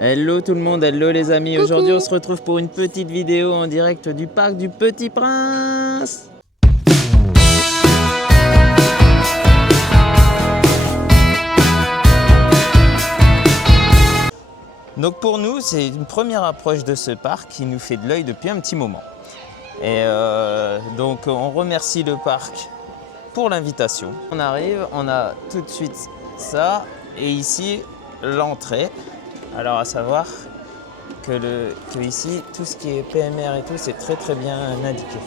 Hello tout le monde, hello les amis. Coucou. Aujourd'hui on se retrouve pour une petite vidéo en direct du parc du Petit Prince. Donc pour nous c'est une première approche de ce parc qui nous fait de l'œil depuis un petit moment. Et donc on remercie le parc pour l'invitation. On arrive, on a tout de suite ça et ici l'entrée. Alors à savoir que ici, tout ce qui est PMR et tout, c'est très bien indiqué.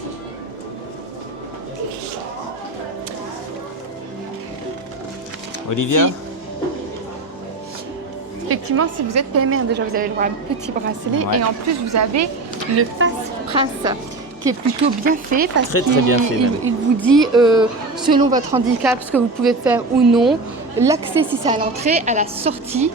Olivia? Si. Effectivement, si vous êtes PMR, déjà vous avez le droit à un petit bracelet et en plus vous avez le Pass Prince qui est plutôt bien fait parce très bien fait. Il vous dit selon votre handicap ce que vous pouvez faire ou non, l'accès si c'est à l'entrée, à la sortie.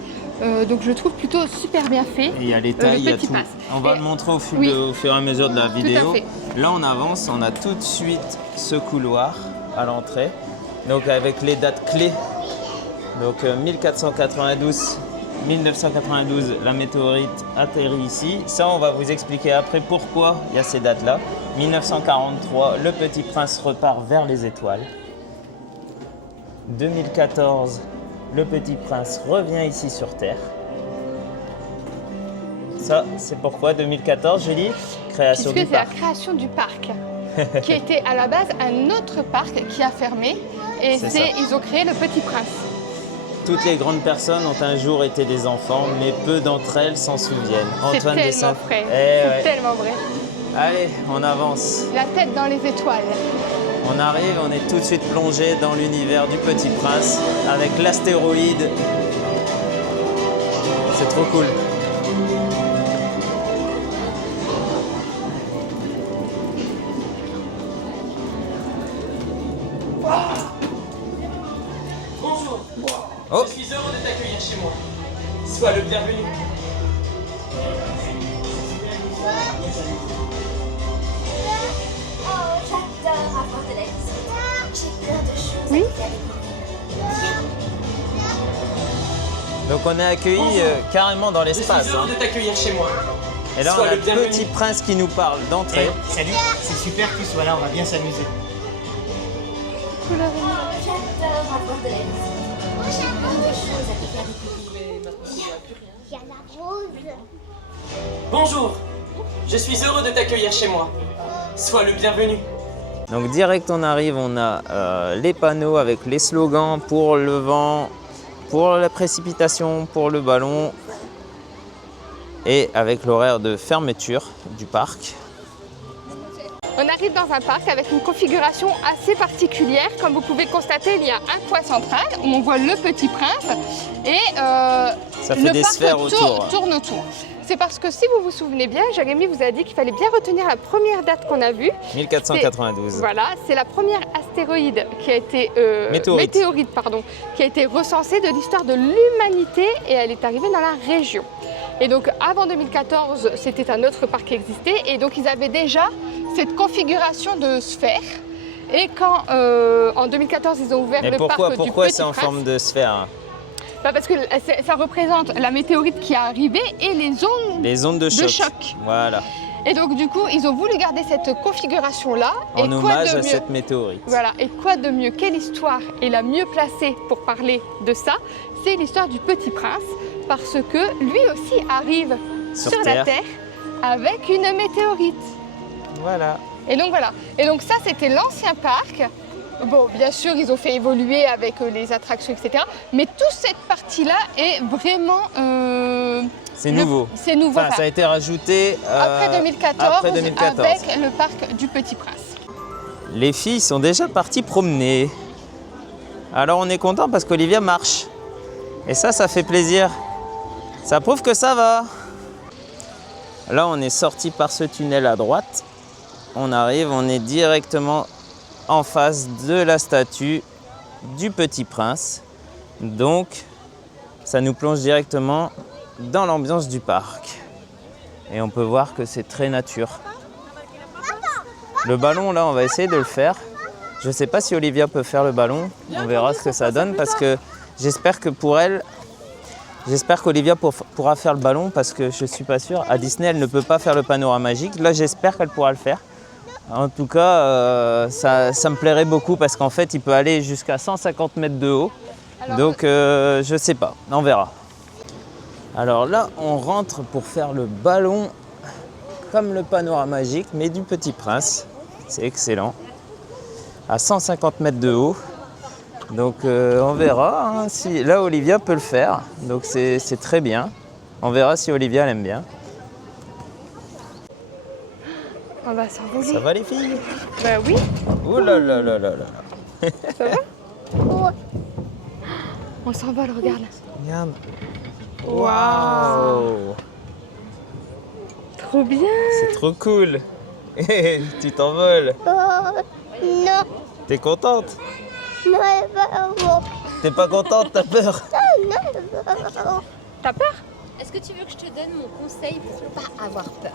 Donc je le trouve plutôt super bien fait. Et il y a les tailles, il y a tout. Pass. On va le montrer au fur et à mesure de la vidéo. Là on avance, on a tout de suite ce couloir à l'entrée. Donc avec les dates clés. Donc 1492, 1992, la météorite atterrit ici. Ça on va vous expliquer après pourquoi il y a ces dates là. 1943, le Petit Prince repart vers les étoiles. 2014, le Petit Prince revient ici sur Terre. Ça, c'est pourquoi 2014, Julie? Création du parc. Puisque c'est la création du parc, qui était à la base un autre parc qui a fermé. Et ils ont créé le Petit Prince. Toutes les grandes personnes ont un jour été des enfants, mais peu d'entre elles s'en souviennent. C'est tellement vrai. C'est tellement vrai. Allez, on avance. La tête dans les étoiles. On arrive, on est tout de suite plongé dans l'univers du Petit Prince avec l'astéroïde. C'est trop cool. Bonjour, Oh. je suis heureux de t'accueillir chez moi. Sois le bienvenu. J'adore avoir de la visite. J'ai plein de choses à découvrir. Donc on est accueillis carrément dans Je suis l'espace. heureux de t'accueillir chez moi. Et là on Sois a le le bienvenu. Petit Prince qui nous parle d'entrée. Salut, c'est super que tu sois là, on va bien s'amuser. J'adore avoir de la visite. J'ai plein de choses à te faire découvrir. Il y a la rose. Bonjour, je suis heureux de t'accueillir chez moi. Sois le bienvenu. Donc direct on arrive, on a les panneaux avec les slogans pour le vent, pour la précipitation, pour le ballon et avec l'horaire de fermeture du parc. On arrive dans un parc avec une configuration assez particulière. Comme vous pouvez constater, il y a un toit central où on voit le Petit Prince et Ça fait le des parc sphères autour. tourne autour. C'est parce que si vous vous souvenez bien, Jérémy vous a dit qu'il fallait bien retenir la première date qu'on a vue. 1492. Voilà, c'est la première astéroïde qui a été Météorite. qui a été recensée de l'histoire de l'humanité et elle est arrivée dans la région. Et donc avant 2014, c'était un autre parc qui existait et donc ils avaient déjà cette configuration de sphère. Et quand en 2014 ils ont ouvert Et le parc du pourquoi Petit c'est en Prince, forme de sphère? parce que ça représente la météorite qui est arrivée et Les ondes de choc. Voilà, Et donc du coup, ils ont voulu garder cette configuration-là. en hommage à cette météorite. Voilà, et quoi de mieux, quelle histoire est la mieux placée pour parler de ça? C'est l'histoire du Petit Prince, parce que lui aussi arrive sur la Terre avec une météorite. Voilà. Et donc voilà, et donc ça c'était l'ancien parc. Bon, bien sûr, ils ont fait évoluer avec les attractions, etc. Mais toute cette partie-là est vraiment... C'est nouveau. C'est nouveau. Enfin, ça a été rajouté après 2014, après 2014. avec le parc du Petit Prince. Les filles sont déjà parties promener. Alors on est content parce qu'Olivia marche. Et ça fait plaisir. Ça prouve que ça va. Là, on est sorti par ce tunnel à droite. On arrive, on est directement en face de la statue du Petit Prince. Donc, ça nous plonge directement dans l'ambiance du parc. Et on peut voir que c'est très nature. Le ballon, là, on va essayer de le faire. Je ne sais pas si Olivia peut faire le ballon. On verra ce que ça donne parce que j'espère que pour elle, J'espère qu'Olivia pourra faire le ballon parce que je ne suis pas sûr. À Disney, elle ne peut pas faire le panorama magique. Là, j'espère qu'elle pourra le faire. En tout cas, ça me plairait beaucoup parce qu'en fait, il peut aller jusqu'à 150 mètres de haut. Alors, Donc, je ne sais pas. On verra. Alors là, on rentre pour faire le ballon comme le panorama magique, mais du Petit Prince. C'est excellent. À 150 mètres de haut. Donc on verra hein, si là Olivia peut le faire, donc c'est très bien. On verra si Olivia elle aime bien. on va s'envoler. Ça va les filles? Bah oui, Ouh là là là là là. ça va. On s'envole, regarde. Regarde. Waouh. Trop bien. C'est trop cool. Tu t'envoles. Non, T'es contente? non, non, T'es pas contente? T'as peur? non. T'as peur? Est-ce que tu veux que je te donne mon conseil pour pas avoir peur?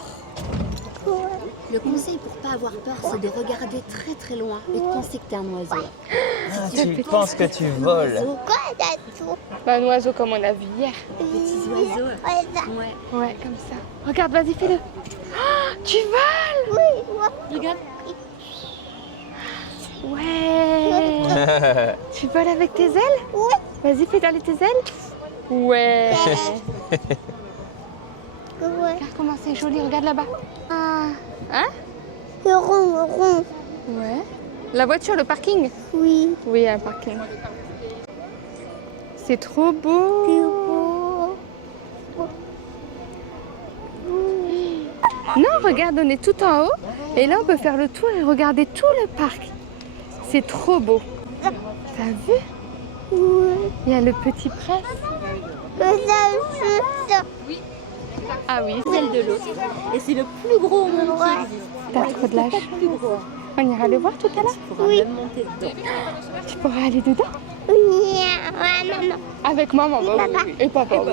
Le conseil pour pas avoir peur, c'est de regarder très très loin et de penser que t'es un oiseau. Tu penses que tu voles? Quoi, t'as tout? Bah, un oiseau comme on a vu hier. Petits oiseaux. Ouais. Ouais, comme ça. Regarde, vas-y, fais-le. Oh, tu voles? Regarde. Ouais. Tu voles avec tes ailes? Oui. Vas-y, fais aller tes ailes. Ouais. Ouais. Regarde comment c'est joli, regarde là-bas. Ah, Hein? le rond. Ouais. La voiture, le parking? Oui. Oui, un parking. C'est trop beau. C'est beau. Non, regarde, on est tout en haut. Et là, on peut faire le tour et regarder tout le parc. C'est trop beau. T'as vu? Oui. Il y a le Petit Prince. Ça. Ah oui, Celle de l'autre. Et c'est le plus gros au monde qui existe. t'as trop de lâche. Plus gros. On ira le voir tout à l'heure? Tu pourras même monter dedans. Tu pourras aller dedans? Maman. Avec maman, bah papa. oui. Et papa, oui.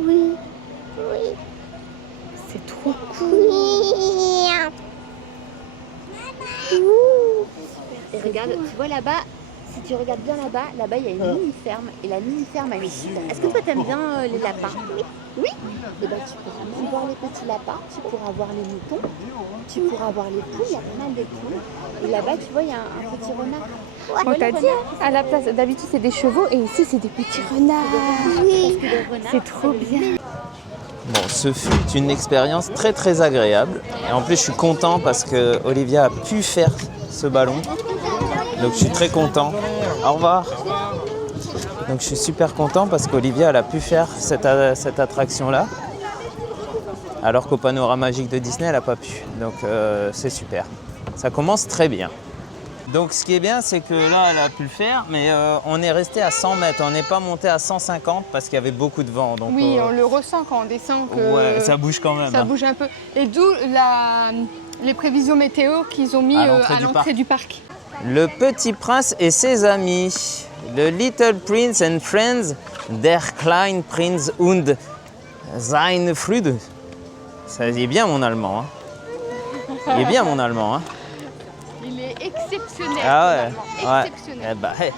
Oui. Oui. C'est trop cool. Oui. Et regarde, tu vois là-bas, si tu regardes bien là-bas, il y a une mini-ferme. Et la mini-ferme a une chute. Est-ce que toi, t'aimes bien les lapins? Oui. Et ben, tu pourras même voir les petits lapins, tu pourras voir les moutons, tu pourras voir les poules, il y a plein de poules. Et là-bas, tu vois, il y a un petit renard. On t'a dit, hein, à la place, d'habitude c'est des chevaux et ici c'est des petits renards. Oui. Parce que le renard, C'est trop bien. Bon, ce fut une expérience très très agréable. Et en plus, je suis content parce que Olivia a pu faire ce ballon. Donc, je suis très content. Au revoir. Donc, je suis super content parce qu'Olivia elle a pu faire cette attraction-là. Alors qu'au panorama magique de Disney, elle n'a pas pu. Donc, c'est super. Ça commence très bien. Donc, ce qui est bien, c'est que là, elle a pu le faire, mais on est resté à 100 mètres. On n'est pas monté à 150 parce qu'il y avait beaucoup de vent. Donc, Oui, on le ressent quand on descend que ouais, ça bouge quand même. ça hein. bouge un peu. Et d'où les prévisions météo qu'ils ont mis À l'entrée à du l'entrée du parc. Le Petit Prince et ses amis. Le Little Prince and Friends, der kleine Prinz und seine Freude. Ça y est bien mon allemand. Hein. Il est bien mon allemand. Hein. Il est exceptionnel. Ah ouais, finalement. ouais. Exceptionnel. Eh ben, hey.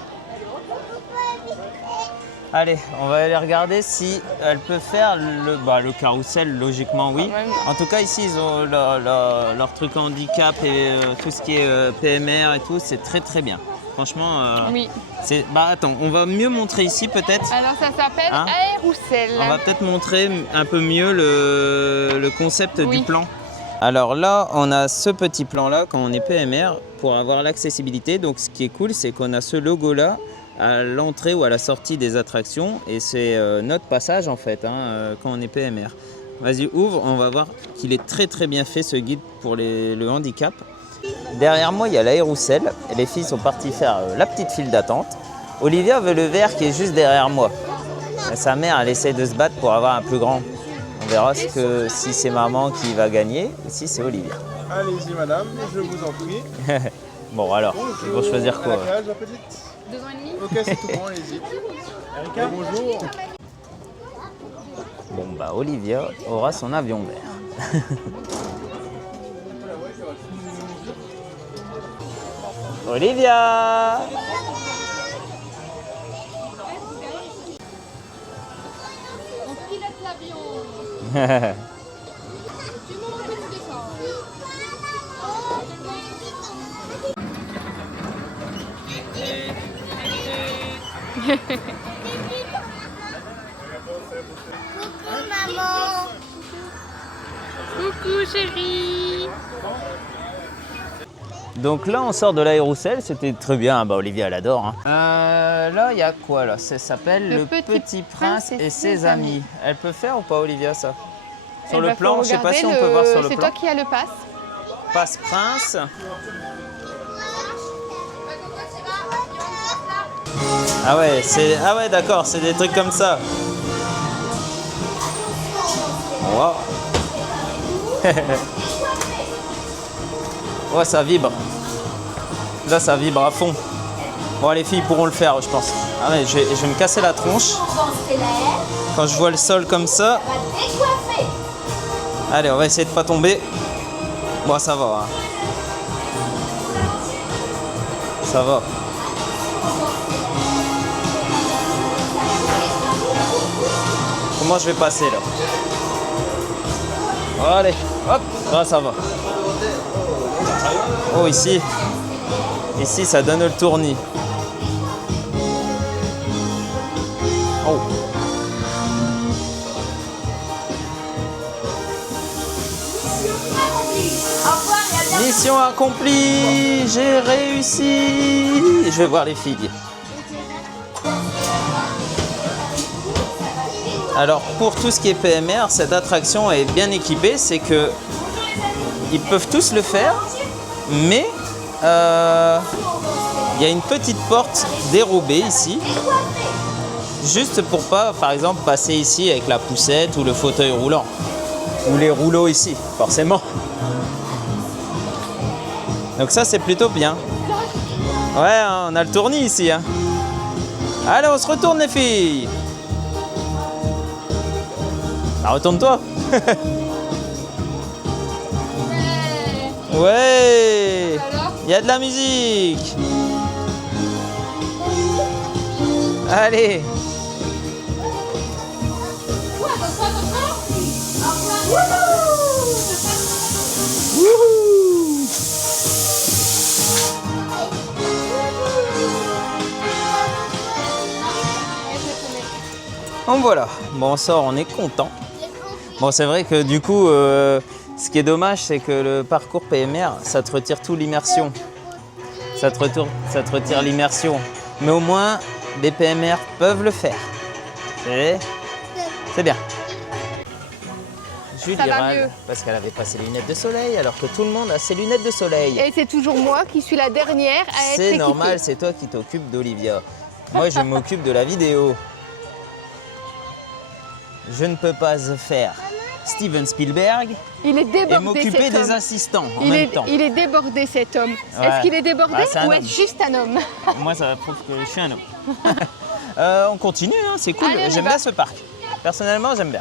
Allez, on va aller regarder si elle peut faire le carrousel, logiquement oui. Ouais. En tout cas ici ils ont leur truc handicap et tout ce qui est PMR et tout, c'est très très bien. Franchement, Oui. attends, on va mieux montrer ici peut-être. Alors ça s'appelle Hein? Aéroussel. On va peut-être montrer un peu mieux le concept Oui. du plan. Alors là, on a ce petit plan-là quand on est PMR pour avoir l'accessibilité. Donc ce qui est cool, c'est qu'on a ce logo-là à l'entrée ou à la sortie des attractions. Et c'est notre passage en fait quand on est PMR. Vas-y, ouvre, on va voir qu'il est très très bien fait ce guide pour le handicap. Derrière moi, il y a l'aéroussel. Les filles sont parties faire la petite file d'attente. Olivia veut le vert qui est juste derrière moi. Et sa mère, elle essaie de se battre pour avoir un plus grand. On verra si c'est maman qui va gagner ou si c'est Olivia. Allez-y madame, je vous en prie. Bon alors, ils vont choisir quoi? Quel âge, la petite? 2 ans et demi. Ok, c'est tout bon, allez-y. Erika, bonjour. Bon bah Olivia aura son avion vert. Olivia! Coucou maman. Coucou chérie. Donc là, on sort de l'aéroussel, c'était très bien. Bah, Olivia, elle adore. Hein. Là, il y a quoi là? Ça s'appelle Le Petit Prince et ses amis. Elle peut faire ou pas, Olivia, ça? Sur le plan, je sais pas si on peut voir sur le C'est plan. toi qui as le pass. Passe Prince. Ah ouais, d'accord, c'est des trucs comme ça. Wow. Ouais, ça vibre. Là, ça vibre à fond. Bon, les filles pourront le faire, je pense. Ah ouais, je vais me casser la tronche. Quand je vois le sol comme ça. Allez, on va essayer de pas tomber. Bon, ça va. Hein. Ça va. Comment je vais passer là? Allez, hop, là ça va. Oh, ici, ça donne le tournis. Oh. Mission accomplie, j'ai réussi. Je vais voir les filles. Alors pour tout ce qui est PMR, cette attraction est bien équipée, c'est que ils peuvent tous le faire, mais il y a une petite porte dérobée ici, juste pour pas, par exemple, passer ici avec la poussette ou le fauteuil roulant, ou les rouleaux ici, forcément. Donc ça c'est plutôt bien. Ouais, on a le tournis ici. Hein. Allez, on se retourne les filles. Ah, retourne-toi. Ouais. Il y a de la musique. Allez. Wouhou. Donc voilà, bon on sort, on est content. Bon, c'est vrai que du coup, ce qui est dommage, c'est que le parcours PMR, ça te retire tout l'immersion. Ça te retire l'immersion. Mais au moins, les PMR peuvent le faire. C'est bien. Julie Ça va râle mieux. parce qu'elle avait pas ses lunettes de soleil, alors que tout le monde a ses lunettes de soleil. Et c'est toujours moi qui suis la dernière à être C'est équipée. normal, c'est toi qui t'occupes d'Olivia. Moi, je m'occupe de la vidéo. Je ne peux pas faire Steven Spielberg Il est et débordé m'occuper cet des homme. assistants en même temps. Il est débordé cet homme. Ouais. Est-ce qu'il est débordé Ah, c'est un ou homme. est-ce juste un homme? Moi, ça prouve que je suis un homme. On continue, hein, c'est cool. Allez, on y J'aime va. bien ce parc. Personnellement, j'aime bien.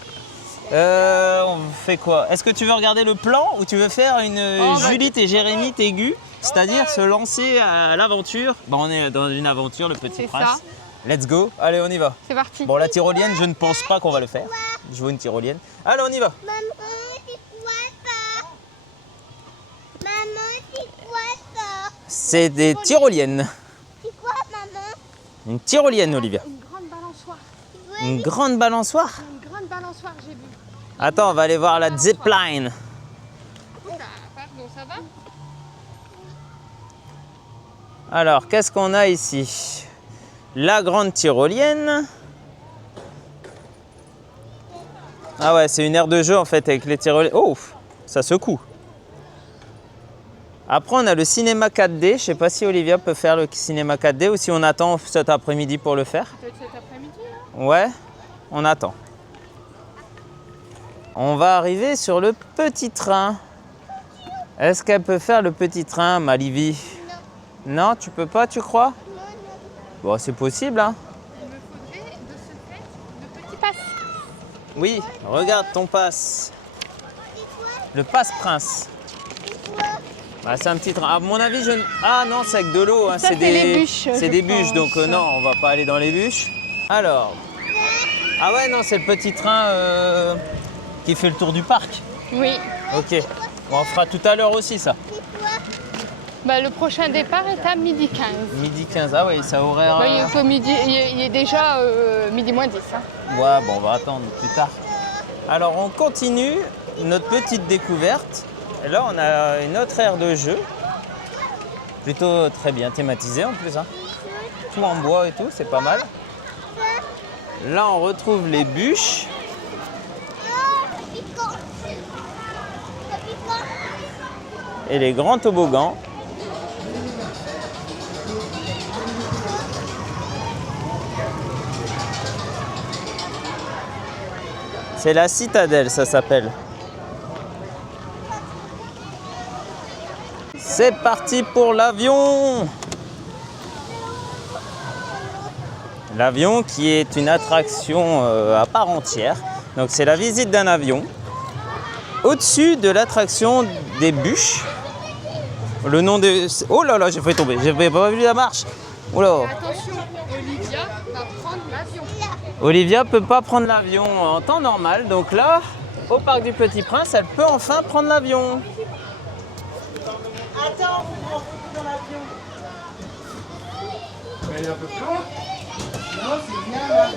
On fait quoi? Est-ce que tu veux regarder le plan ou tu veux faire une Judith et Jérémy aiguë, c'est-à-dire se lancer à l'aventure? Bon, on est dans une aventure, le Petit C'est Prince. ça. Let's go. Allez, on y va. C'est parti. Bon, la tyrolienne, je ne pense pas qu'on va le faire. Je veux une tyrolienne. Allez, on y va. Maman, c'est quoi ça? Maman, c'est quoi ça? C'est des tyroliennes. C'est quoi, maman? Une tyrolienne, Olivia. Une grande balançoire. Une grande balançoire. Une grande balançoire, j'ai vu. Attends, on va aller voir la zipline. Pardon, ça va? Alors, qu'est-ce qu'on a ici? La grande tyrolienne. Ah ouais, c'est une aire de jeu en fait avec les tyroliennes. Oh, ça secoue. Après, on a le cinéma 4D. Je sais pas si Olivia peut faire le cinéma 4D ou si on attend cet après-midi pour le faire. Peut-être cet après-midi, là. Ouais, on attend. On va arriver sur le petit train. Est-ce qu'elle peut faire le petit train, ma Livy? Non, tu peux pas, tu crois? Bon, c'est possible, hein. Il me faudrait de ce fait le petit pass. Oui, regarde ton passe. Le passe Prince. Ah, c'est un petit train. À mon avis, Ah non, c'est avec de l'eau. Hein. Ça, c'est les bûches, C'est je des bûches, donc pense. non, on va pas aller dans les bûches. Alors. Ah ouais, non, c'est le petit train qui fait le tour du parc. Oui. Ok. Bon, on fera tout à l'heure aussi ça. Bah, le prochain départ est à 12h15. Midi 15, ah oui, ça horaire. Bah, il est déjà midi moins 10. Hein. Ouais, bon, on va attendre plus tard. Alors, on continue notre petite découverte. Et là, on a une autre aire de jeu. Plutôt très bien thématisée en plus. Hein. Tout en bois et tout, c'est pas mal. Là, on retrouve les bûches. Et les grands toboggans. C'est la citadelle, ça s'appelle. C'est parti pour l'avion! L'avion qui est une attraction à part entière. Donc c'est la visite d'un avion. Au-dessus de l'attraction des bûches. Le nom de... Oh là là, j'ai failli tomber. J'ai pas vu la marche. Oh là. Attention, Olivia va prendre l'avion. Olivia peut pas prendre l'avion en temps normal. Donc là, au Parc du Petit Prince, elle peut enfin prendre l'avion. Attends, vous rentrez dans l'avion. Mais un peu plus loin. Non, c'est bien là.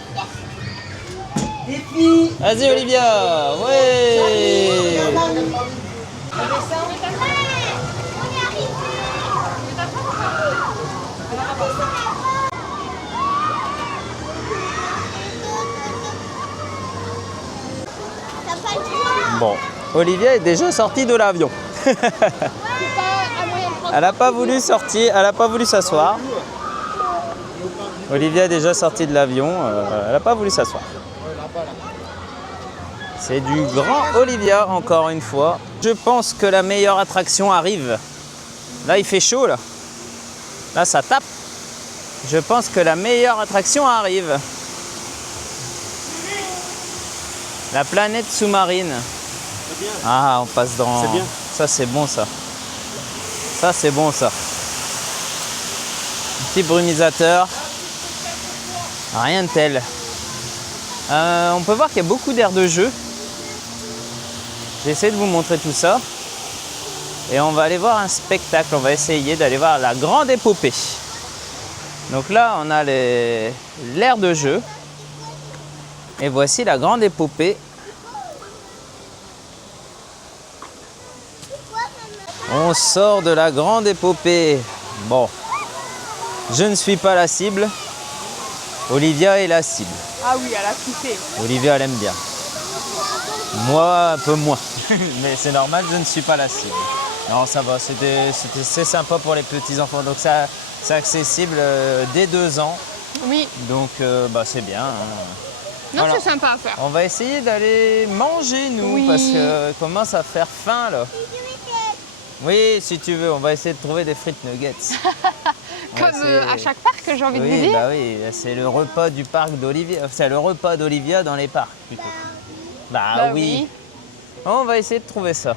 Les filles. Vas-y Olivia, ouais. Bon, Olivia est déjà sortie de l'avion. Elle n'a pas voulu sortir, elle n'a pas voulu s'asseoir. Olivia est déjà sortie de l'avion, elle n'a pas voulu s'asseoir. C'est du grand Olivia, encore une fois. Je pense que la meilleure attraction arrive. Là, il fait chaud, là. Là, ça tape. Je pense que la meilleure attraction arrive. La planète sous-marine. Ah, on passe dans... C'est bien. Ça, c'est bon, ça. Ça, c'est bon, ça. Petit brumisateur. Rien de tel. On peut voir qu'il y a beaucoup d'aires de jeu. J'essaie de vous montrer tout ça. Et on va aller voir un spectacle. On va essayer d'aller voir la grande épopée. Donc là, on a l'aire de jeu. Et voici la grande épopée. On sort de la grande épopée. Bon, je ne suis pas la cible. Olivia est la cible. Ah oui, elle a kiffé. Olivia, elle aime bien. Moi, un peu moins. Mais c'est normal, je ne suis pas la cible. Non, ça va, c'est sympa pour les petits-enfants. Donc, c'est accessible dès 2 ans. Oui. Donc, bah, c'est bien. Hein. Non, Alors, c'est sympa à faire. on va essayer d'aller manger, nous, Oui. parce que commence à faire faim, là. Oui, si tu veux, on va essayer de trouver des frites nuggets. Comme Ouais, à chaque parc, j'ai envie de vous Oui, dire. bah oui, c'est le repas du parc d'Olivia. C'est le repas d'Olivia dans les parcs, plutôt. Bah oui. On va essayer de trouver ça.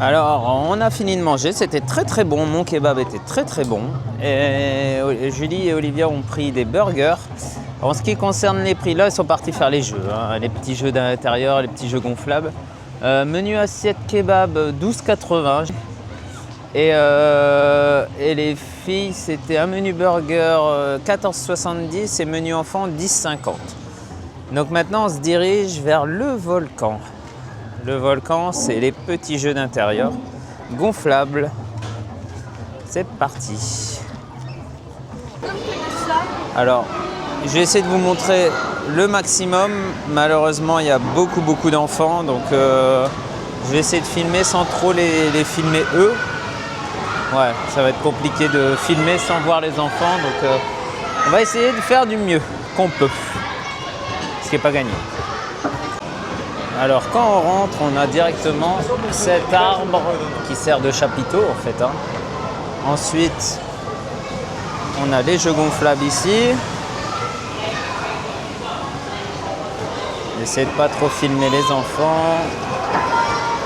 Alors, on a fini de manger. C'était très très bon. Mon kebab était très très bon. Et Julie et Olivia ont pris des burgers. En ce qui concerne les prix, là, ils sont partis faire les jeux. Hein. Les petits jeux d'intérieur, les petits jeux gonflables. Menu assiette kebab, 12,80. Et les filles, c'était un menu burger 14,70 et menu enfant 10,50. Donc maintenant, on se dirige vers le volcan. Le volcan, c'est les petits jeux d'intérieur gonflables. C'est parti. Alors, je vais essayer de vous montrer le maximum. Malheureusement, il y a beaucoup d'enfants, donc je vais essayer de filmer sans trop les filmer eux. Ouais, ça va être compliqué de filmer sans voir les enfants, donc on va essayer de faire du mieux qu'on peut, ce qui n'est pas gagné. Alors quand on rentre, on a directement cet arbre qui sert de chapiteau en fait. Hein. Ensuite, on a les jeux gonflables ici. Essayez de pas trop filmer les enfants.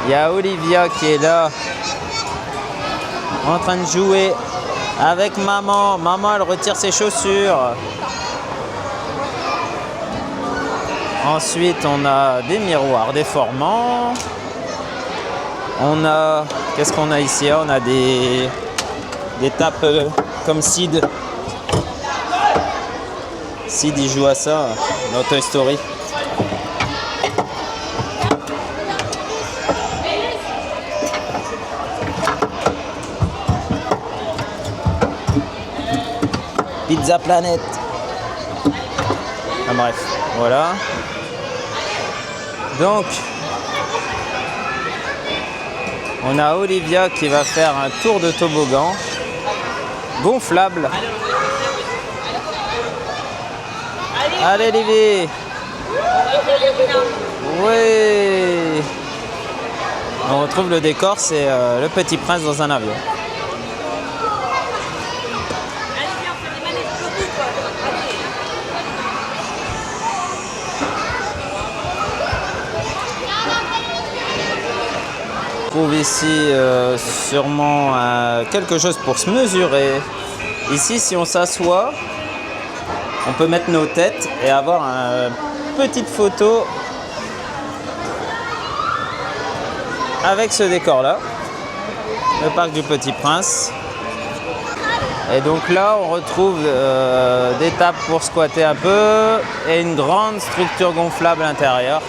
Il y a Olivia qui est là, en train de jouer avec maman. Maman, elle retire ses chaussures. Ensuite, on a des miroirs déformants. On a... Qu'est-ce qu'on a ici? On a des tapes comme Sid. Sid, il joue à ça dans Toy Story. Pizza Planet. Ah, bref, voilà. Donc, on a Olivia qui va faire un tour de toboggan gonflable. Allez, Olivier. Oui. On retrouve le décor, c'est le Petit Prince dans un avion. On trouve ici sûrement quelque chose pour se mesurer. Ici, si on s'assoit, on peut mettre nos têtes et avoir une petite photo avec ce décor-là, le parc du Petit Prince. Et donc là, on retrouve des tables pour squatter un peu et une grande structure gonflable intérieure.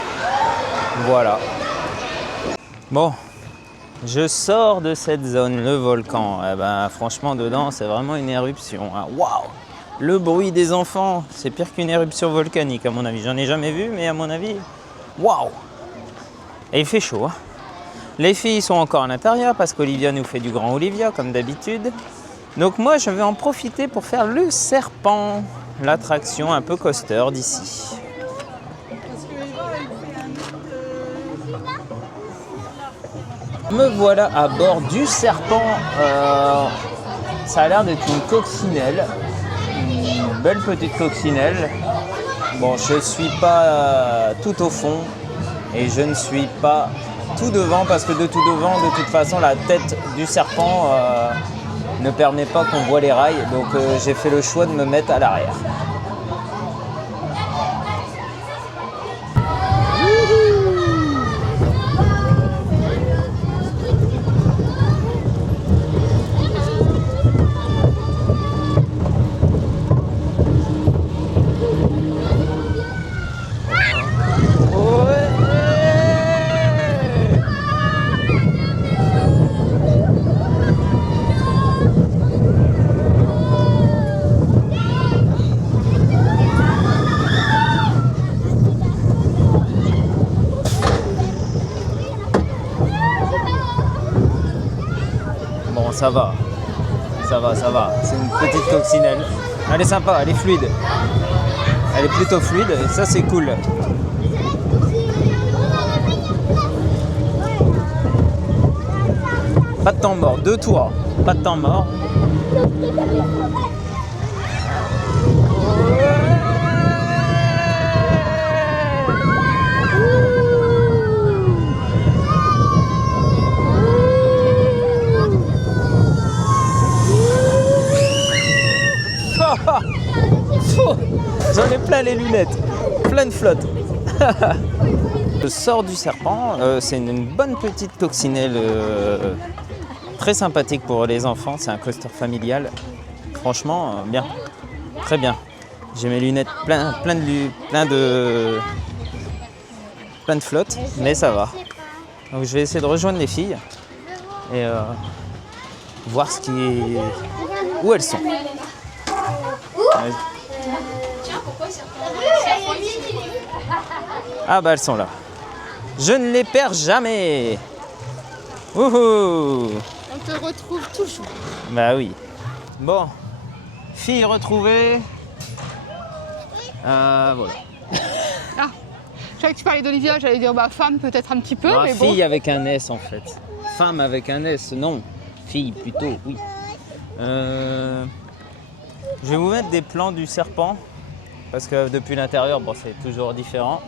Voilà. Bon. Je sors de cette zone, le volcan. Eh ben, franchement, dedans, c'est vraiment une éruption. Waouh! Le bruit des enfants, c'est pire qu'une éruption volcanique, à mon avis. J'en ai jamais vu, mais à mon avis, waouh! Et il fait chaud. Hein. Les filles sont encore à l'intérieur parce qu'Olivia nous fait du grand Olivia, comme d'habitude. Donc moi, je vais en profiter pour faire le serpent, l'attraction un peu coaster d'ici. Me voilà à bord du serpent. Ça a l'air d'être une coccinelle, une belle petite coccinelle. Bon, je ne suis pas tout au fond et je ne suis pas tout devant parce que de tout devant, de toute façon, la tête du serpent ne permet pas qu'on voit les rails. Donc j'ai fait le choix de me mettre à l'arrière. Ça va, ça va, ça va. C'est une petite coccinelle. Elle est sympa, elle est fluide. Elle est plutôt fluide et ça c'est cool. Pas de temps mort, 2 tours, pas de temps mort. J'en ai plein les lunettes, plein de flotte. Je sors du serpent, c'est une bonne petite coccinelle très sympathique pour les enfants, c'est un coaster familial. Franchement, bien, très bien. J'ai mes lunettes plein de flotte, mais ça va. Donc je vais essayer de rejoindre les filles et voir où elles sont. Ah bah elles sont là. Je ne les perds jamais. Wouhou. On te retrouve toujours. Bah oui. Bon, filles retrouvées. Voilà. Ah, je savais que tu parlais d'Olivia, j'allais dire bah femme peut-être un petit peu, Non, mais bon. fille avec un S en fait. Femme avec un S, non. Fille plutôt, oui. Je vais vous mettre des plans du serpent parce que depuis l'intérieur, bon, c'est toujours différent.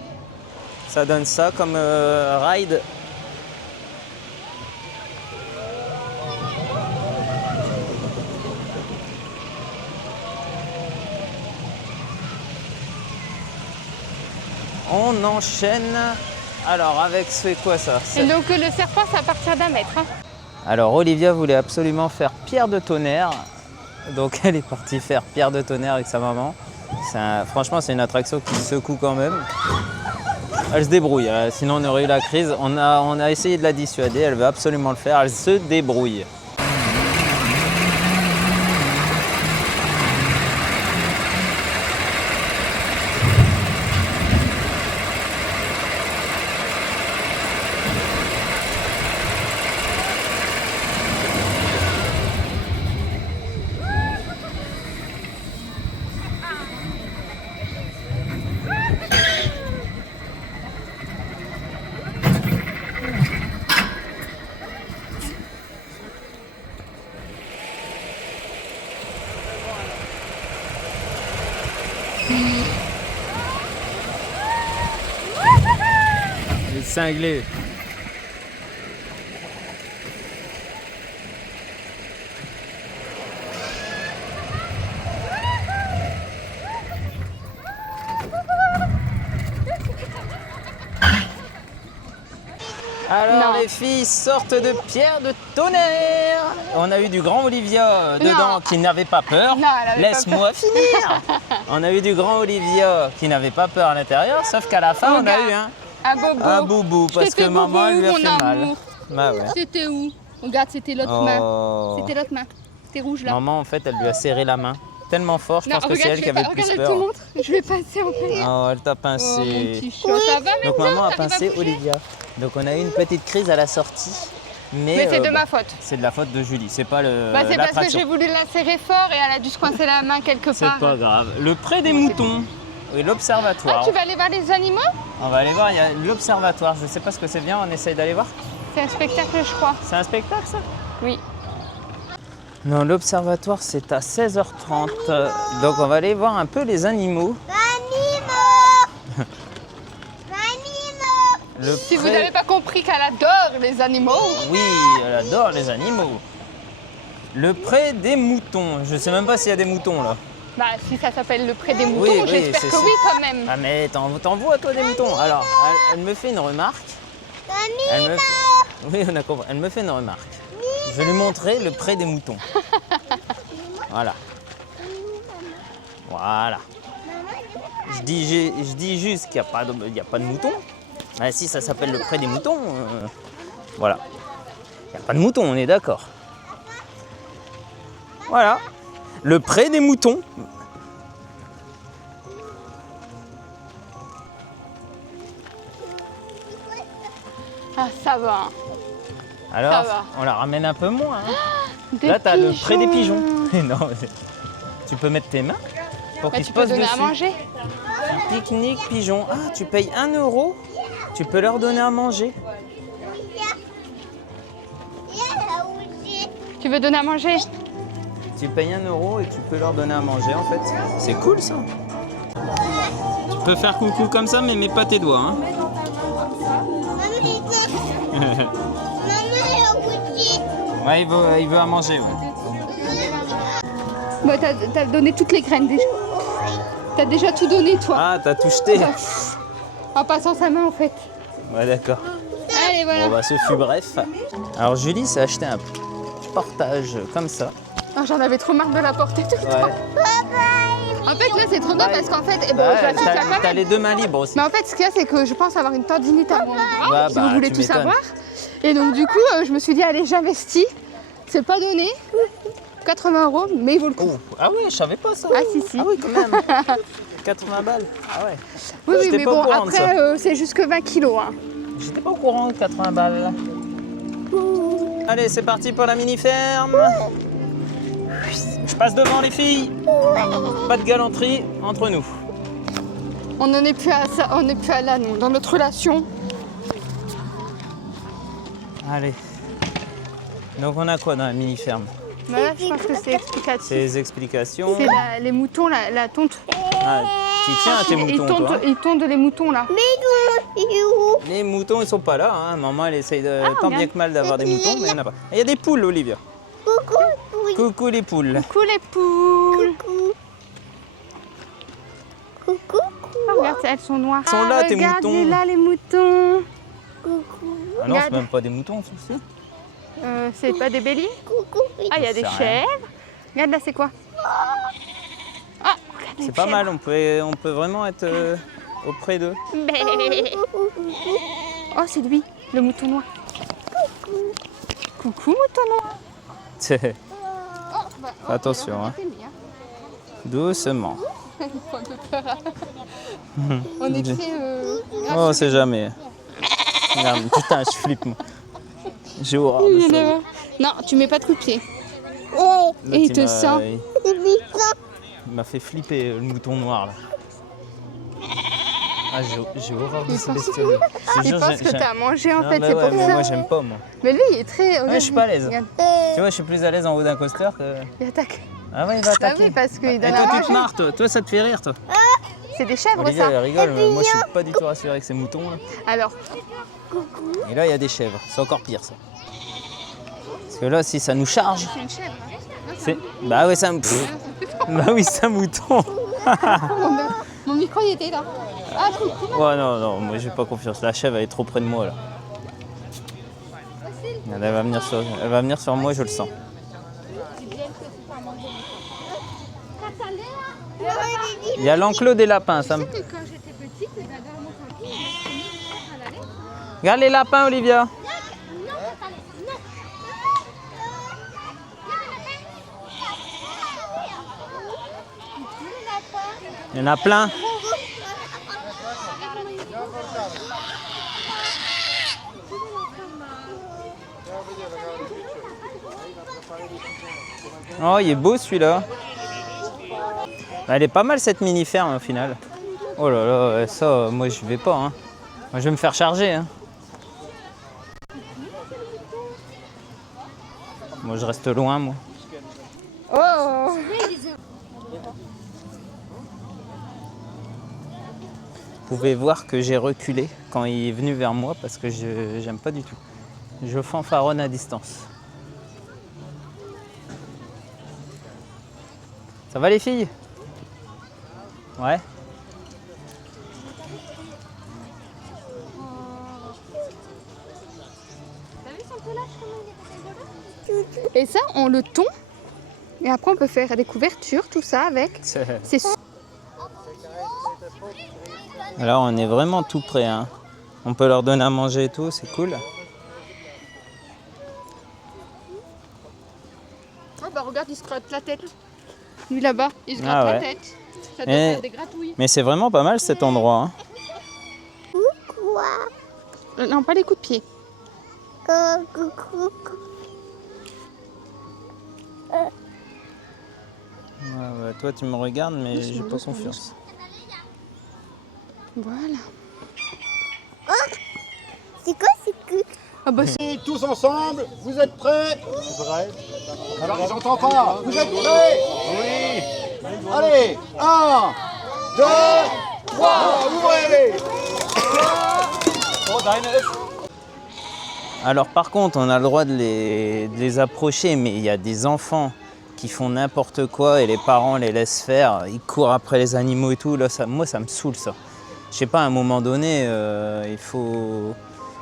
Ça donne ça comme ride. On enchaîne. Alors, avec c'est quoi ça? Et donc le serpent, c'est à partir d'1 mètre. Hein. Alors, Olivia voulait absolument faire Pierre de Tonnerre. Donc, elle est partie faire Pierre de Tonnerre avec sa maman. Franchement, c'est une attraction qui secoue quand même. Elle se débrouille, sinon on aurait eu la crise. On a essayé de la dissuader, elle veut absolument le faire, elle se débrouille. Les cinglés. Alors Non. les filles sortent de Pierre de Tonnerre. On a eu du grand Olivia dedans qui n'avait pas peur. Non, elle avait pas Laisse-moi finir. On a eu du grand Olivia qui n'avait pas peur à l'intérieur, sauf qu'à la fin on a eu Un bobo. un boubou Je parce t'ai que fait maman boubou, lui a mon fait mal. amour. Bah ouais. C'était où? Regarde, c'était l'autre main. Oh. C'était l'autre main. C'était rouge là. Maman en fait elle lui a serré la main tellement fort, je Non, pense que c'est regarde, elle je qui vais avait pas- le plus regarde, je te peur. montre. Je vais passer en fait. Oh, elle t'a Oh, mon pincé. petit chat. Ça va Donc maintenant? maman a T'arrives pincé bouger Olivia. Donc on a eu une petite crise à la sortie. Mais c'est de bon, ma faute. C'est de la faute de Julie, c'est pas le Bah, c'est parce que l'attraction. j'ai voulu l'insérer fort et elle a dû se coincer la main quelque C'est part. pas grave. Le pré des moutons et l'observatoire. Ah, tu vas aller voir les animaux? On va aller voir, il y a l'observatoire. Je sais pas ce que c'est bien, on essaye d'aller voir. C'est un spectacle, je crois. C'est un spectacle ça? Oui. Non, l'observatoire c'est à 16h30. Donc on va aller voir un peu les animaux. Le Si vous pré- n'avez pas compris qu'elle adore les animaux. Oui, elle adore les animaux. Le pré des moutons. Je sais même pas s'il y a des moutons là. Bah, si ça s'appelle le pré des moutons, Oui, j'espère c'est que ça. oui quand même. Ah mais t'en vois toi des moutons. Alors, elle me fait une remarque. Elle me fait... Oui, on a compris. Elle me fait une remarque. Je vais lui montrer le pré des moutons. Voilà. Voilà. Je dis juste qu'il n'y a pas de moutons. Ah, si ça s'appelle le pré des moutons, voilà. Il n'y a pas de moutons, on est d'accord. Voilà. Le pré des moutons. Ah, ça va. Alors, Ça va. on la ramène un peu moins. hein. Des Là, tu as le pigeons. pré des pigeons. Non, mais tu peux mettre tes mains pour Bah, qu'ils tu se peux posent donner dessus. à manger. Pique-nique pigeon. Ah, tu payes 1 €. Tu peux leur donner à manger. Tu veux donner à manger? Tu payes 1 € et tu peux leur donner à manger en fait. C'est cool ça. Tu peux faire coucou comme ça, mais mets pas tes doigts. Hein. Ouais, il veut à manger. Ouais. Bah, t'as donné toutes les graines déjà. T'as déjà tout donné toi. Ah, t'as tout jeté. En passant sa main en fait. Ouais, d'accord. Allez, voilà. Bon, bah, ce fut bref. Alors, Julie s'est acheté un portage comme ça. Ah, j'en avais trop marre de la porter tout le temps. Ouais. En fait, là, c'est trop bien parce qu'en fait, eh ben, Bah, je la tiens quand t'as même. les 2 mains libres aussi. Mais en fait, ce qu'il y a, c'est que je pense avoir une tendinite à mon bras, Ouais, si bah, vous voulez tu tout m'étonnes. savoir. Et donc, du coup, je me suis dit, allez, j'investis. C'est pas donné. 80 €, mais il vaut le coup. Oh. Ah oui, je savais pas ça. Ah, si, si. Ah oui, quand même. 80 balles. Ah ouais. Oui, oui, J'étais mais pas au bon, courant de ça. après, c'est juste que 20 kilos. Hein. J'étais pas au courant de 80 balles. Allez, c'est parti pour la mini-ferme. Je passe devant les filles. Pas de galanterie entre nous. On n'en est plus à ça, on n'est plus à là, nous, dans notre relation. Allez. Donc on a quoi dans la mini-ferme? Bah là, je pense que c'est explicatif. C'est les explications. C'est les moutons, la tonte. Ah, tu tiens à tes moutons, toi. Ils tondent les moutons, là. Les moutons, ils sont pas là. Hein. Maman, elle essaye tant bien regarde. que mal d'avoir des moutons, mais il n'y en a pas. Et il y a des poules, Olivia. Coucou les poules. Coucou les poules. Coucou. Ah, Regarde, elles sont noires. Ils sont là, tes regarde, moutons. là, les moutons. Ah non, c'est Regarde. même pas des moutons, ceux-ci. C'est pas des béliers? Ah, il y a des sais rien. chèvres. Regarde, là, c'est quoi? Ah, regarde, C'est une pas chèvre. mal, on peut vraiment être auprès d'eux. Bé. Oh, c'est lui, le mouton noir. Coucou, mouton noir. Fais attention, hein. Doucement. On est très... Oh, on sait jamais. Regarde, putain, je flippe, moi. J'ai horreur de ça. Non, tu mets pas de coup de pied. L'autre, Et il te sent. Il m'a fait flipper, le mouton noir, là. Ah, j'ai horreur de Il ces pense- bestioles. Je te Il jure, pense que t'as mangé en Non, fait, bah c'est ouais, pour mais ça. moi, j'aime pas, moi. Mais lui, il est très... Ouais, je suis pas à l'aise. Regarde, Tu vois, je suis plus à l'aise en haut d'un coaster que... il attaque. Ah ouais, il va Bah attaquer. oui, parce qu'il Et donne toi, à tu te manger. marres, toi. Toi, ça te fait rire, toi. C'est des chèvres, Olivia, ça. elle rigole, mais moi, je suis pas du tout rassuré avec ces moutons, là. Alors, Et là, il y a des chèvres. C'est encore pire, ça. Parce que là, si ça nous charge... c'est une chèvre. C'est... Bah ouais, bah oui, c'est un mouton. Mon micro, il était là. Ah, coucou. Ouais, non, moi, j'ai pas confiance. La chèvre, elle est trop près de moi, là. Elle va venir sur moi, je le sens. Il y a l'enclos des lapins. Ça me... Quand j'étais petite, j'adore mon camping. Regarde les lapins, Olivia. Il y en a plein. Oh, il est beau celui-là. Elle est pas mal cette mini-ferme au final. Oh là là, ça, moi je vais pas. Hein. Moi je vais me faire charger. Hein. Moi je reste loin, moi. Oh. Vous pouvez voir que j'ai reculé quand il est venu vers moi parce que j'aime pas du tout. Je fanfaronne à distance. Ça va les filles? Ouais. Et ça, on le tond. Et après, on peut faire des couvertures, tout ça avec. C'est sûr. Alors on est vraiment tout près. Hein. On peut leur donner à manger et tout, c'est cool. Oh bah regarde, il se gratte la tête. Lui là-bas, il se gratte Ah la ouais. tête. Ça doit Et- faire des gratouilles. Mais c'est vraiment pas mal cet endroit. Hein. Non, pas les coups de pied. Ouais, toi tu me regardes mais j'ai pas confiance. Voilà. C'est quoi ce que... Ah bah Et tous ensemble, vous êtes prêts? Alors ils n'entendent pas. Vous êtes prêts? Oui. Allez, 1, 2, 3, ouvrez! Alors par contre on a le droit de les approcher mais il y a des enfants qui font n'importe quoi et les parents les laissent faire. Ils courent après les animaux et tout. Là, moi ça me saoule ça. Je sais pas, à un moment donné il faut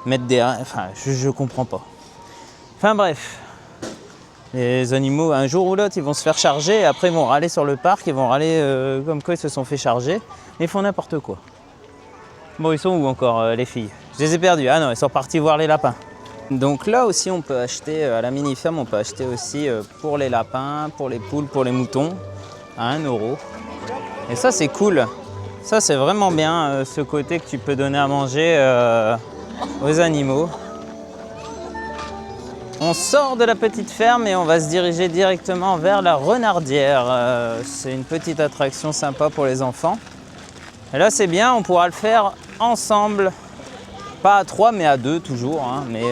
mettre des... Enfin je comprends pas. Enfin bref. Les animaux, un jour ou l'autre, ils vont se faire charger et après ils vont râler sur le parc, ils vont râler comme quoi ils se sont fait charger. Mais ils font n'importe quoi. Bon, ils sont où encore les filles? Je les ai perdus. Ah non, ils sont partis voir les lapins. Donc là aussi, on peut acheter, à la mini-ferme, on peut acheter aussi pour les lapins, pour les poules, pour les moutons, à 1 €. Et ça, c'est cool. Ça, c'est vraiment bien, ce côté que tu peux donner à manger aux animaux. On sort de la petite ferme et on va se diriger directement vers la renardière. C'est une petite attraction sympa pour les enfants. Et là, c'est bien, on pourra le faire ensemble. Pas à 3, mais à 2 toujours. Hein. Mais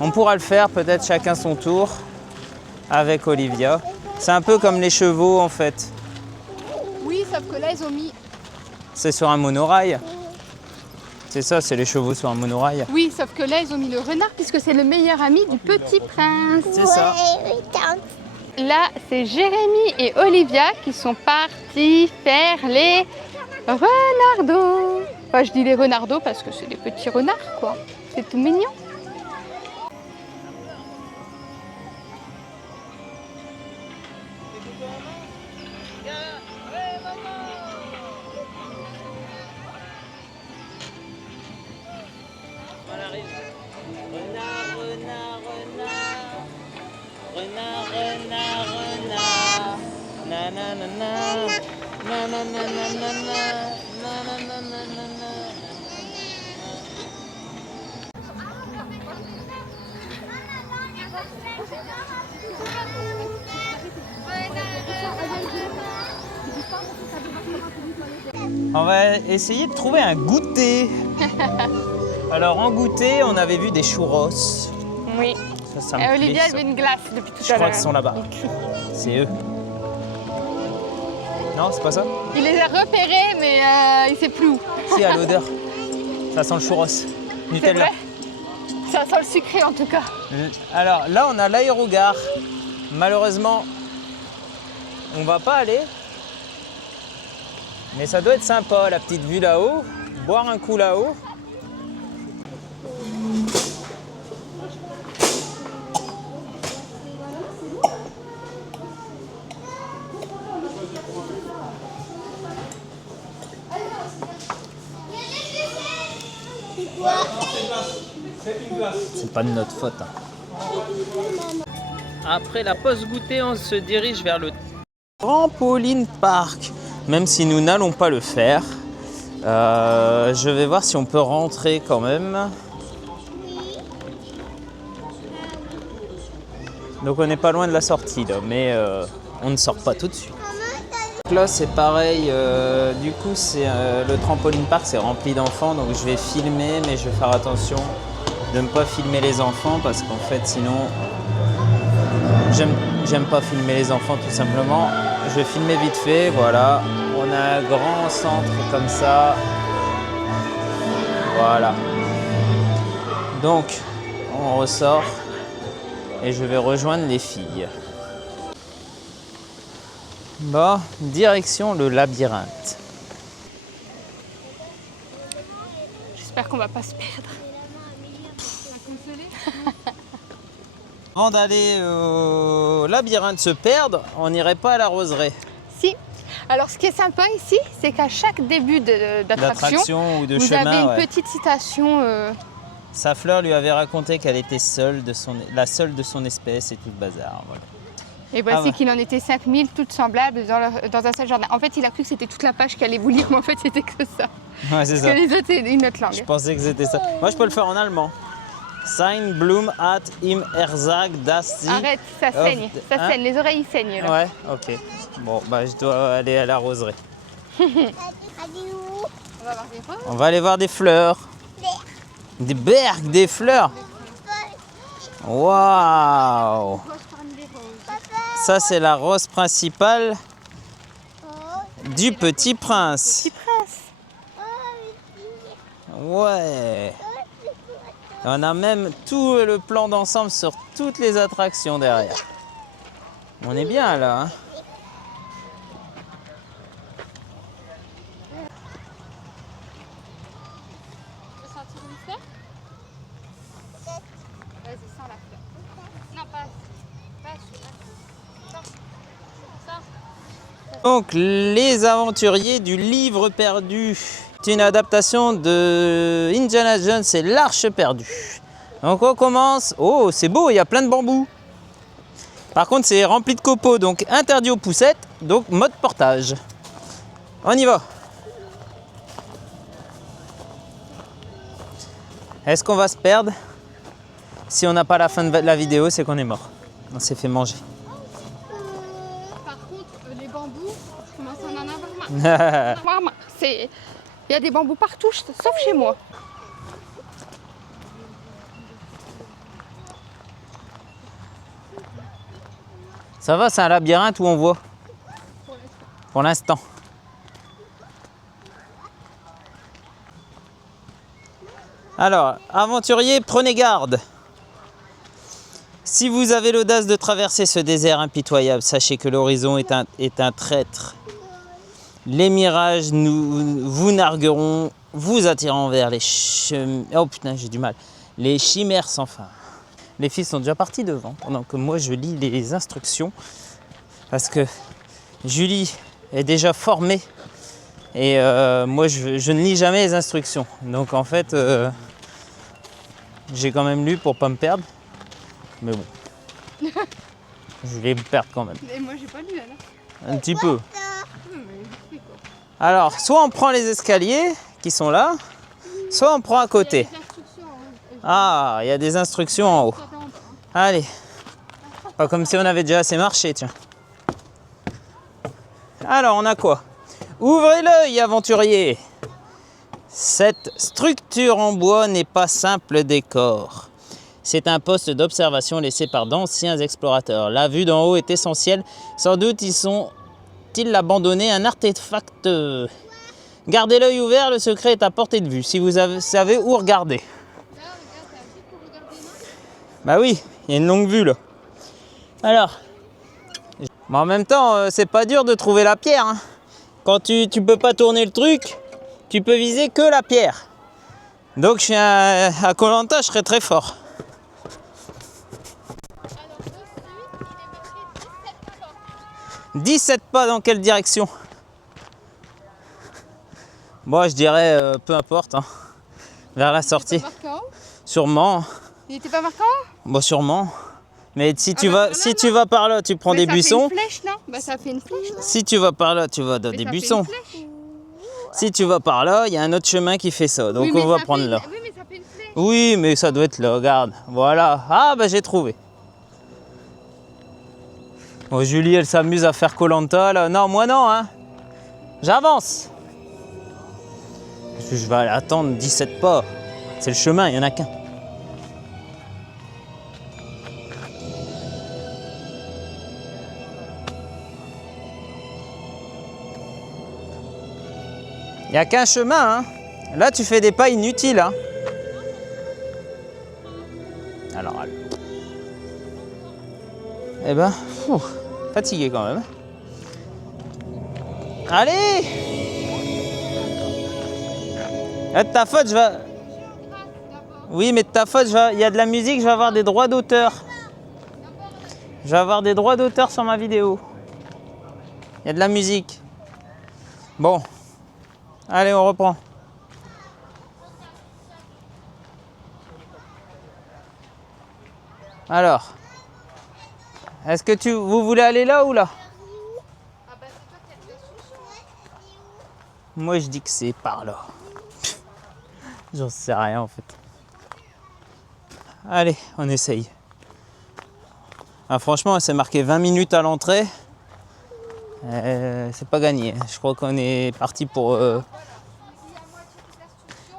on pourra le faire peut-être chacun son tour avec Olivia. C'est un peu comme les chevaux en fait. oui, sauf que là, ils ont mis... C'est sur un monorail. C'est ça, c'est les chevaux sur un monorail. Oui, sauf que là, ils ont mis le renard puisque c'est le meilleur ami du petit prince. C'est ça. Là, c'est Jérémy et Olivia qui sont partis faire les Renardo. Enfin, je dis les renardos parce que c'est des petits renards, quoi. C'est tout mignon. On va essayer de trouver un goûter. Alors en goûter, on avait vu des churros. Oui. Ça me Et plaît, Olivia, elle ça. veut une glace depuis tout Je à crois l'heure. qu'ils sont là-bas. C'est eux. Non, c'est pas ça? Il les a repérés, mais il sait plus où. Si, à l'odeur. Ça sent le churros. C'est Nutella. vrai. Ça sent le sucré en tout cas. Alors là, on a l'aérogare. Malheureusement, on va pas aller. Mais ça doit être sympa, la petite vue là-haut. Boire un coup là-haut. C'est pas de notre faute. Hein. Après la pause goûter, on se dirige vers le trampoline park. Même si nous n'allons pas le faire, je vais voir si on peut rentrer quand même. Donc on n'est pas loin de la sortie là, mais on ne sort pas tout de suite. Donc là c'est pareil, du coup c'est le trampoline park, c'est rempli d'enfants, donc je vais filmer, mais je vais faire attention de ne pas filmer les enfants parce qu'en fait sinon j'aime pas filmer les enfants tout simplement. Je vais filmer vite fait, voilà. On a un grand centre comme ça. Voilà. Donc, on ressort et je vais rejoindre les filles. Bon, direction le labyrinthe. J'espère qu'on va pas se perdre. Avant d'aller au labyrinthe se perdre, on n'irait pas à la roseraie. Si. Alors ce qui est sympa ici, c'est qu'à chaque début d'attraction, Ou de vous chemin. avez une Ouais. petite citation. Sa fleur lui avait raconté qu'elle était la seule de son espèce et tout le bazar. Voilà. Et voici ouais. qu'il en était 5000, toutes semblables dans un seul jardin. En fait, il a cru que c'était toute la page qu'elle allait vous lire, mais en fait, c'était que ça. Ouais, c'est Parce ça. que les autres, c'est une autre Je langue. pensais que c'était ça. Moi, je peux le faire en allemand. Sein Blum hat im Erzag das sie... Arrête, ça saigne. Ça Hein? saigne, les oreilles ils saignent là. Ouais, ok. Bon, bah, je dois aller à la roseraie. On va voir des roses. On va aller voir des fleurs. Des bergs, des fleurs. Waouh! Ça, c'est la rose principale du Petit Prince. Petit prince. Ouais. On a même tout le plan d'ensemble sur toutes les attractions derrière. On est bien là, hein? Tu veux sentir une fleur? Vas-y, sens la fleur. Non, pas Donc, les aventuriers du livre perdu. C'est une adaptation de Indiana Jones et l'Arche perdue. Donc, on commence. Oh, c'est beau, il y a plein de bambous. Par contre, c'est rempli de copeaux, donc interdit aux poussettes, donc mode portage. On y va. Est-ce qu'on va se perdre? Si on n'a pas la fin de la vidéo, c'est qu'on est mort. On s'est fait manger. Par contre, les bambous, je commence à en avoir marre. Il y a des bambous partout, sauf chez moi. Ça va, c'est un labyrinthe où on voit. Pour l'instant. Alors, aventuriers, prenez garde. Si vous avez l'audace de traverser ce désert impitoyable, sachez que l'horizon est un traître. Les mirages vous nargueront, vous attirant vers les oh putain, j'ai du mal. Les chimères sans fin. Les filles sont déjà parties devant, pendant que moi je lis les instructions. Parce que Julie est déjà formée. Et moi je ne lis jamais les instructions. Donc en fait, j'ai quand même lu pour pas me perdre. Mais bon. Je vais me perdre quand même. Mais moi j'ai pas lu là. Un petit peu. Alors, soit on prend les escaliers qui sont là, soit on prend à côté. Ah, il y a des instructions en haut. Allez. Pas comme si on avait déjà assez marché, tiens. Alors, on a quoi? Ouvrez l'œil, aventurier. Cette structure en bois n'est pas simple décor. C'est un poste d'observation laissé par d'anciens explorateurs. La vue d'en haut est essentielle. Sans doute ils abandonné un artefact. Gardez l'œil ouvert, le secret est à portée de vue. Si vous savez où regarder. Bah oui, il y a une longue vue là. Alors, mais en même temps, c'est pas dur de trouver la pierre. Hein. Quand tu peux pas tourner le truc, tu peux viser que la pierre. Donc je suis à Koh-Lanta, je serais très fort. 17 pas dans quelle direction? Bon, je dirais peu importe, hein. Vers la sortie. Sûrement. Il était pas marquant? Bon, sûrement. Mais si tu vas par là, tu prends des buissons. Ça fait une flèche, non? Bah ça fait une flèche. Non, si tu vas par là, tu vas dans des buissons. Si tu vas par là, il y a un autre chemin qui fait ça. Donc oui, on va prendre là. Oui, mais ça fait une flèche. Oui, mais ça doit être là, regarde. Voilà. Ah, bah j'ai trouvé. Bon, Julie, elle s'amuse à faire Koh-Lanta là. Non, moi non, hein. J'avance. Je vais aller attendre 17 pas. C'est le chemin, il n'y en a qu'un. Il n'y a qu'un chemin, hein. Là, tu fais des pas inutiles, hein. Alors, eh ben, fatigué quand même. Allez! De ta faute, je vais... Oui, mais de ta faute, il y a de la musique, je vais avoir des droits d'auteur. Je vais avoir des droits d'auteur sur ma vidéo. Il y a de la musique. Bon. Allez, on reprend. Alors, est-ce que vous voulez aller là ou là? Moi, je dis que c'est par là. J'en sais rien en fait. Allez, on essaye. Ah, franchement, c'est marqué 20 minutes à l'entrée. C'est pas gagné. Je crois qu'on est parti pour... Ouais,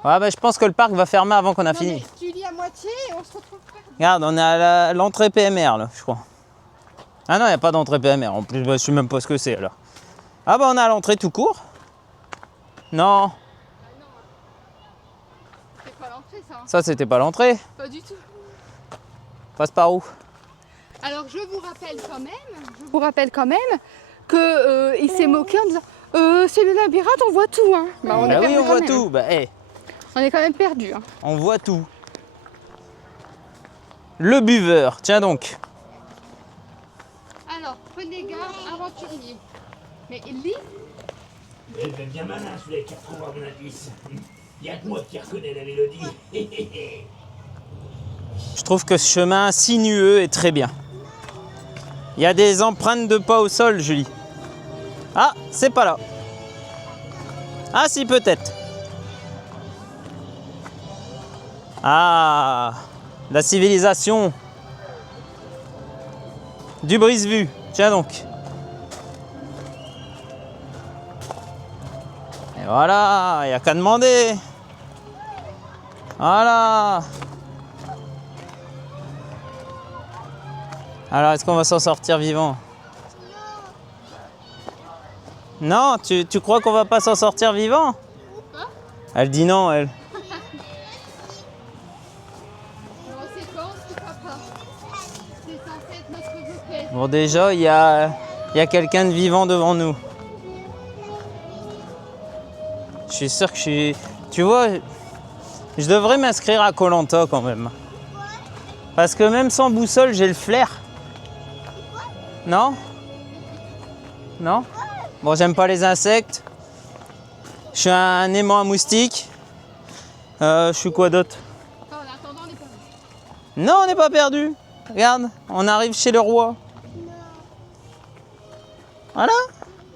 bah, je pense que le parc va fermer avant qu'on a fini. Tu lis à moitié et on se retrouve près. Regarde, on est à l'entrée PMR là, je crois. Ah non, il n'y a pas d'entrée PMR. En plus, bah, je sais même pas ce que c'est alors. Ah bah on est à l'entrée tout court. Non. C'est pas l'entrée ça. Ça, c'était pas l'entrée. Pas du tout. Passe par où? Alors je vous rappelle quand même que il s'est moqué en disant c'est le labyrinthe, on voit tout hein. Bah, Bah oui, on voit tout. Bah, hey, on est quand même perdu. Hein. on voit tout. Le buveur, tiens donc. Alors, prenez garde, aventurier. Mais lis. Vous êtes bien malin, celui qui retrouve mon indice. Il n'y a que moi qui reconnais la mélodie. Je trouve que ce chemin sinueux est très bien. Il y a des empreintes de pas au sol, Julie. Ah, c'est pas là. Ah si, peut-être. Ah, la civilisation du brise-vue. Tiens donc. Et voilà, il n'y a qu'à demander. Voilà. Alors, est-ce qu'on va s'en sortir vivant? Non, tu crois qu'on va pas s'en sortir vivant? Elle dit non, elle. Bon, déjà, il y a quelqu'un de vivant devant nous. suis sûr que je suis... Tu vois, je devrais m'inscrire à Koh Lanta quand même. Parce que même sans boussole, j'ai le flair. Non? Non? Bon, j'aime pas les insectes. Je suis un aimant à moustiques. Je suis quoi d'autre? En attendant, on n'est pas perdu. Non, on n'est pas perdu. Regarde, on arrive chez le roi. Voilà,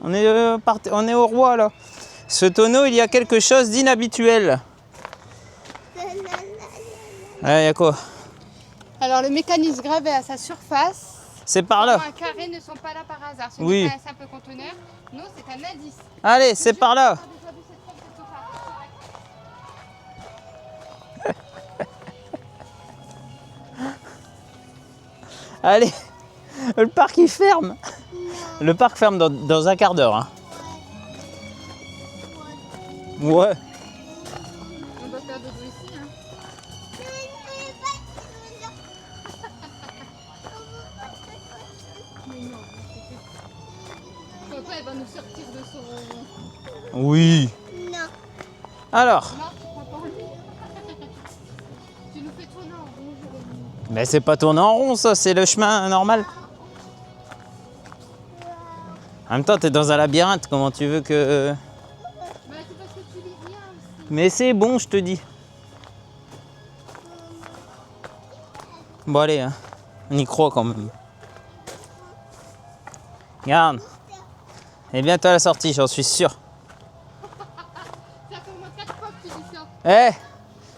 on est au roi là. Ce tonneau, il y a quelque chose d'inhabituel. Il y a quoi? Alors, le mécanisme gravé à sa surface. C'est par là. Un carré ne sont pas là par hasard. Ce Oui. n'est pas un simple conteneur. Non, c'est un indice. Allez, c'est par là. Allez, le parc il ferme. Le parc ferme dans un quart d'heure. Hein. Ouais. On doit faire dodo ici. Hein. Mais non, papa, elle va nous sortir de son... Oui. Non. Alors, Non, tu crois pas en lui. Tu nous fais tourner en rond, Jérémy. mais c'est pas tourner en rond ça, c'est le chemin normal. En même temps, t'es dans un labyrinthe, comment tu veux que... Bah, c'est parce que tu lis bien aussi. Mais c'est bon, je te dis. Bon allez, hein. On y croit quand même. Regarde. Et bientôt à la sortie, j'en suis sûr. Ça fait au moins 4 fois que tu dis ça. Eh,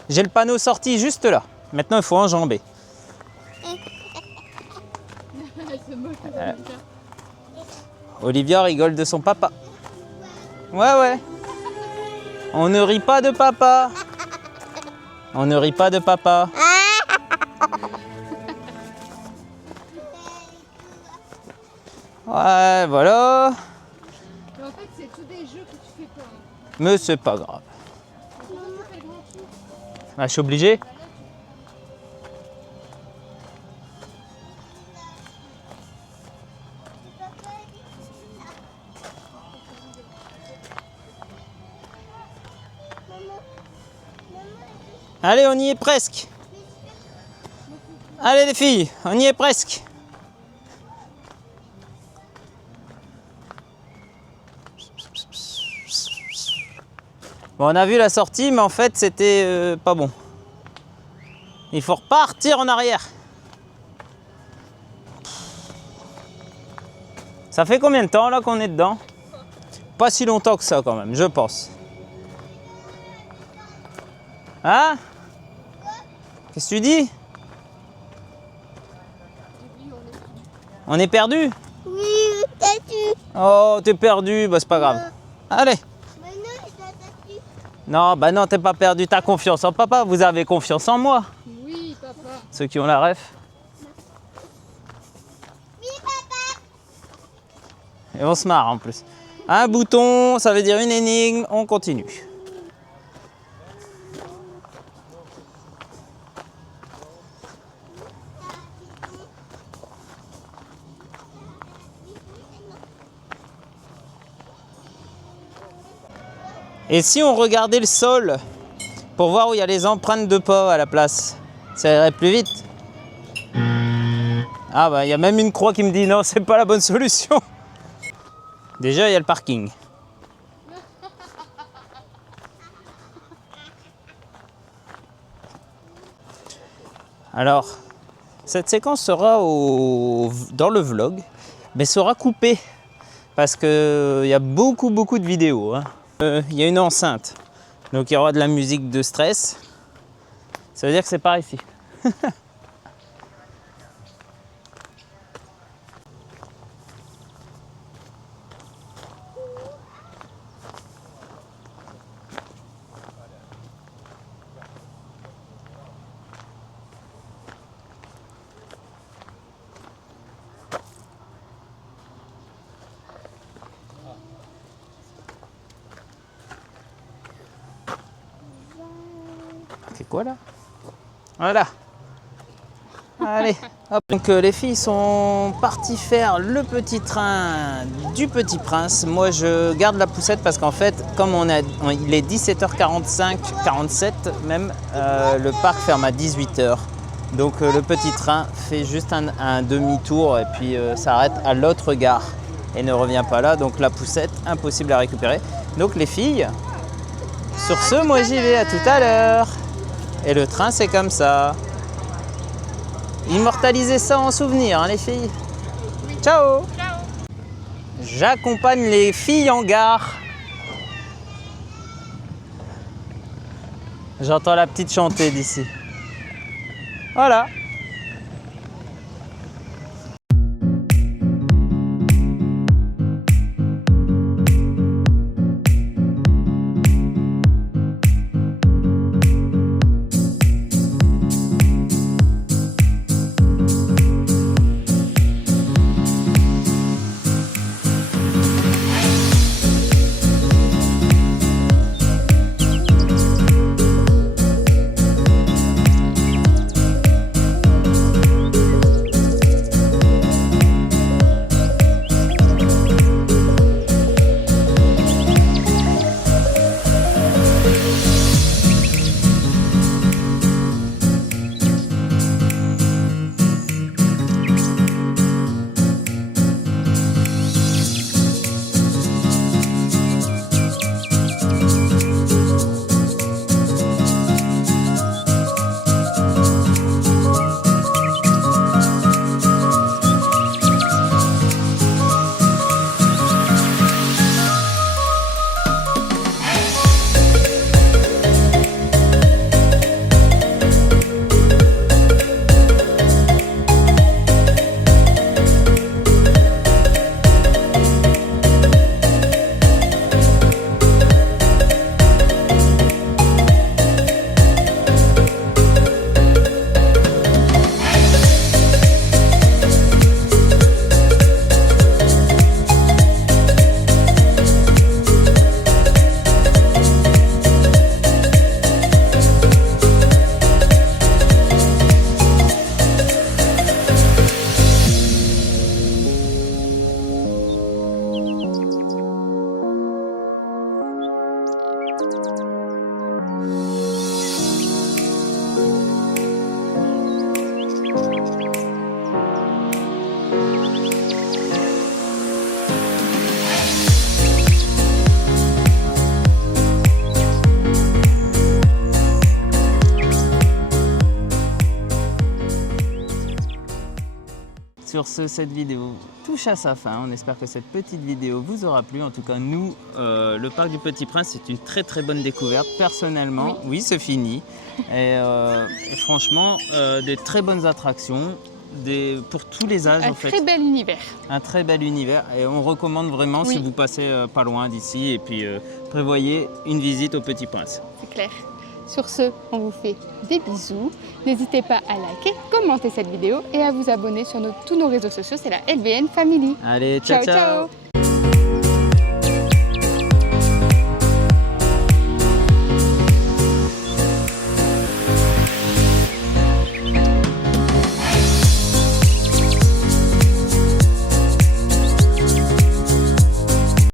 j'ai le panneau sorti juste là. Maintenant, il faut enjamber. Elle se moque de ça. Olivia rigole de son papa. Ouais, ouais. On ne rit pas de papa. On ne rit pas de papa. Ouais, voilà. Mais en fait, c'est tous des jeux que tu fais pas. Hein. Mais c'est pas grave. Comment tu fais le grand tour? Ah, je suis obligé. Allez, on y est presque. Allez les filles, on y est presque. Bon, on a vu la sortie, mais en fait, c'était pas bon. Il faut repartir en arrière. Ça fait combien de temps là qu'on est dedans? Pas si longtemps que ça quand même, je pense. Hein? Qu'est-ce que tu dis? On est perdu? Oui, t'as tu. Oh, t'es perdu, bah c'est pas grave. Allez. Mais non, t'as tu. Non, bah non, t'es pas perdu, t'as confiance en papa, vous avez confiance en moi. Oui, papa. Ceux qui ont la ref. Oui, papa. Et on se marre en plus. Un bouton, ça veut dire une énigme, on continue. Et si on regardait le sol pour voir où il y a les empreintes de pas à la place, ça irait plus vite. Ah bah il y a même une croix qui me dit non, c'est pas la bonne solution. Déjà il y a le parking. Alors, cette séquence sera dans le vlog, mais sera coupée parce qu'il y a beaucoup de vidéos. Hein. Il y a une enceinte, donc il y aura de la musique de stress. Ça veut dire que c'est par ici. C'est quoi là? Voilà. Allez, hop. Donc les filles sont parties faire le petit train du Petit Prince. Moi je garde la poussette parce qu'en fait, comme il est 17h45, 47 même, le parc ferme à 18h. Donc le petit train fait juste un demi-tour et puis s'arrête à l'autre gare et ne revient pas là. Donc la poussette, impossible à récupérer. Donc les filles, sur ce, moi j'y vais, à tout à l'heure. Et le train c'est comme ça. Immortalisez ça en souvenir, hein, les filles. Ciao. J'accompagne les filles en gare. J'entends la petite chanter d'ici. Voilà. Sur ce, cette vidéo touche à sa fin. On espère que cette petite vidéo vous aura plu. En tout cas, nous, le parc du Petit Prince, c'est une très très bonne découverte. Personnellement, oui, c'est fini. Et franchement, des très bonnes attractions. Pour tous les âges en fait. Un très bel univers. Un très bel univers et on recommande vraiment si vous passez pas loin d'ici et puis prévoyez une visite au Petit Prince. C'est clair. Sur ce, on vous fait des bisous. N'hésitez pas à liker, commenter cette vidéo et à vous abonner sur tous nos réseaux sociaux. C'est la LVN Family. Allez, ciao ciao.